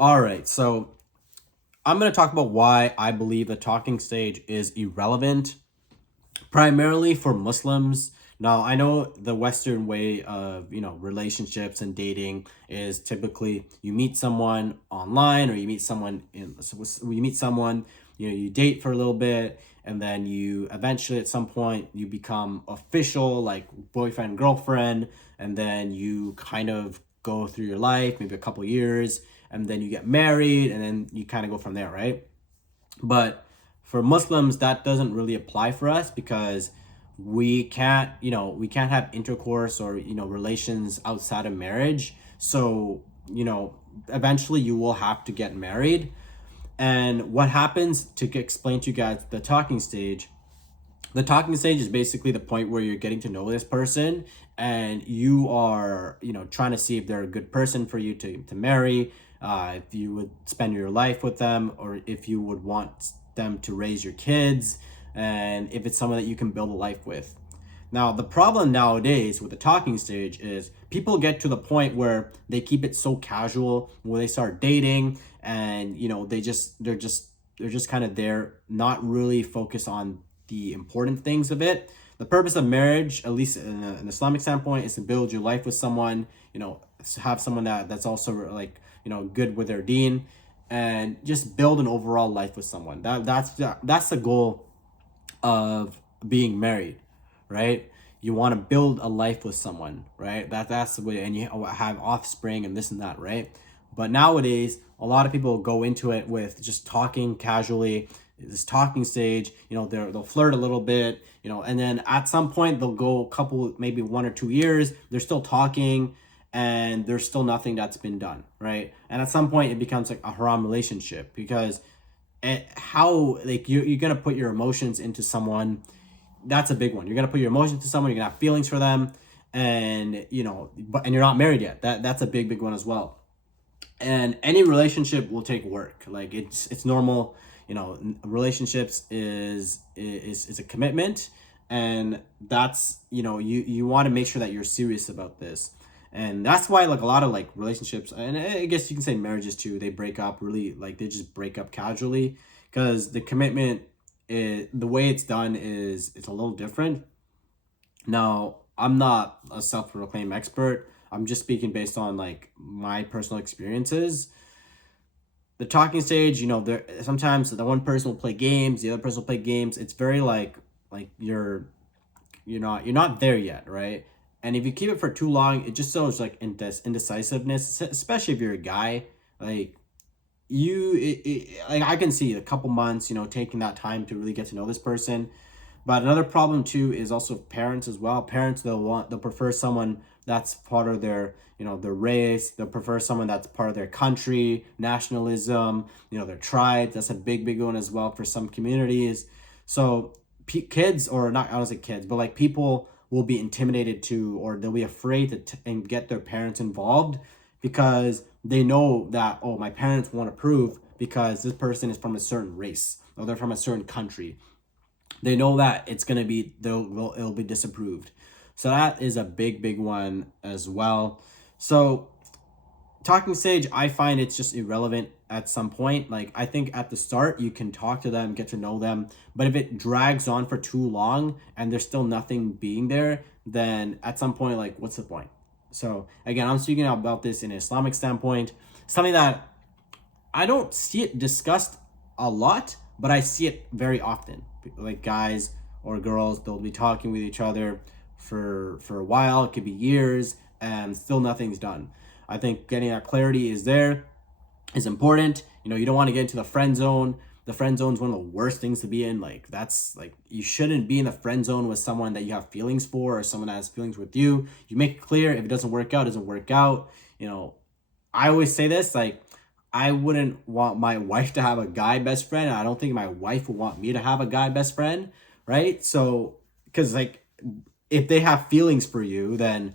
All right, so I'm going to talk about why I believe the talking stage is irrelevant, primarily for Muslims. Now, I know the Western way of, relationships and dating is typically you meet someone online or you meet someone you meet someone, you date for a little bit and then you eventually at some point you become official like boyfriend, girlfriend, and then you kind of go through your life, maybe a couple years, and then you get married and then you kind of go from there, right? But for Muslims, that doesn't really apply for us because we can't have intercourse or, relations outside of marriage. So, eventually you will have to get married. And what happens, to explain to you guys the talking stage is basically the point where you're getting to know this person and you are, trying to see if they're a good person for you to marry, if you would spend your life with them, or if you would want them to raise your kids, and if it's someone that you can build a life with. Now, the problem nowadays with the talking stage is people get to the point where they keep it so casual, where they start dating and, they're just kind of there, not really focused on the important things of it. The purpose of marriage, at least in an Islamic standpoint, is to build your life with someone, have someone that's also like, good with their deen, and just build an overall life with someone. That's the goal of being married, right? You want to build a life with someone, right? That's the way, and you have offspring and this and that, right? But nowadays, a lot of people go into it with just talking casually, this talking stage. They'll flirt a little bit, and then at some point they'll go a couple, maybe 1 or 2 years. They're still talking, and there's still nothing that's been done, right? And at some point, it becomes like a haram relationship because how like you're gonna put your emotions into someone. That's a big one. You're gonna put your emotions to someone. You're gonna have feelings for them, and and you're not married yet. That's a big one as well. And any relationship will take work. Like it's normal. Relationships is a commitment, and that's you want to make sure that you're serious about this. And that's why like a lot of like relationships, and I guess you can say marriages too, they break up really, like they just break up casually because the commitment, the way it's done is it's a little different. Now, I'm not a self-proclaimed expert. I'm just speaking based on like my personal experiences. The talking stage, there sometimes the one person will play games, the other person will play games. It's very like you're not there yet, right? And if you keep it for too long, it just shows like indecisiveness, especially if you're a guy. Like like I can see a couple months, taking that time to really get to know this person. But another problem too is also parents as well. Parents, they'll prefer someone that's part of their race. They'll prefer someone that's part of their country, nationalism, their tribe. That's a big one as well for some communities. So kids, or not, I don't say kids, but like people will be intimidated to, or they'll be afraid and get their parents involved because they know that, oh, my parents won't approve because this person is from a certain race or they're from a certain country. They know that it's gonna be it'll be disapproved. So that is a big one as well. So talking stage, I find it's just irrelevant at some point. Like I think at the start you can talk to them, get to know them, but if it drags on for too long and there's still nothing being there, then at some point, like, what's the point? So again, I'm speaking about this in an Islamic standpoint, something that I don't see it discussed a lot, but I see it very often. Like guys or girls, they'll be talking with each other for a while. It could be years, and still nothing's done. I think getting that clarity is important. You don't want to get into the friend zone. The friend zone is one of the worst things to be in. Like that's like you shouldn't be in the friend zone with someone that you have feelings for or someone that has feelings with you. You make it clear if it doesn't work out, it doesn't work out. I always say this, like I wouldn't want my wife to have a guy best friend. And I don't think my wife would want me to have a guy best friend, right? So, because like if they have feelings for you, then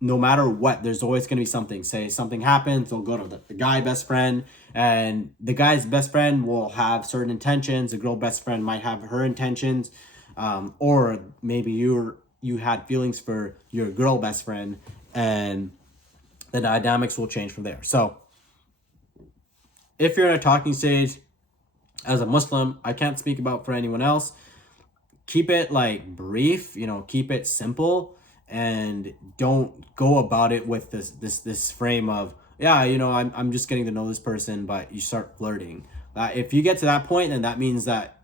no matter what, there's always going to be something. Say something happens, they'll go to the guy best friend, and the guy's best friend will have certain intentions. The girl best friend might have her intentions, or maybe you had feelings for your girl best friend, and the dynamics will change from there. So if you're in a talking stage as a Muslim, I can't speak about for anyone else. Keep it like brief, you know, keep it simple, and don't go about it with this frame of, yeah, you know, I'm just getting to know this person, but you start flirting. If you get to that point, then that means that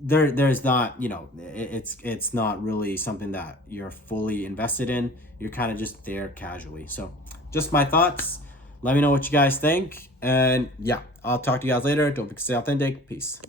there's not, you know, it's not really something that you're fully invested in. You're kind of just there casually. So just my thoughts. Let me know what you guys think, and yeah, I'll talk to you guys later. Don't forget to stay authentic. Peace.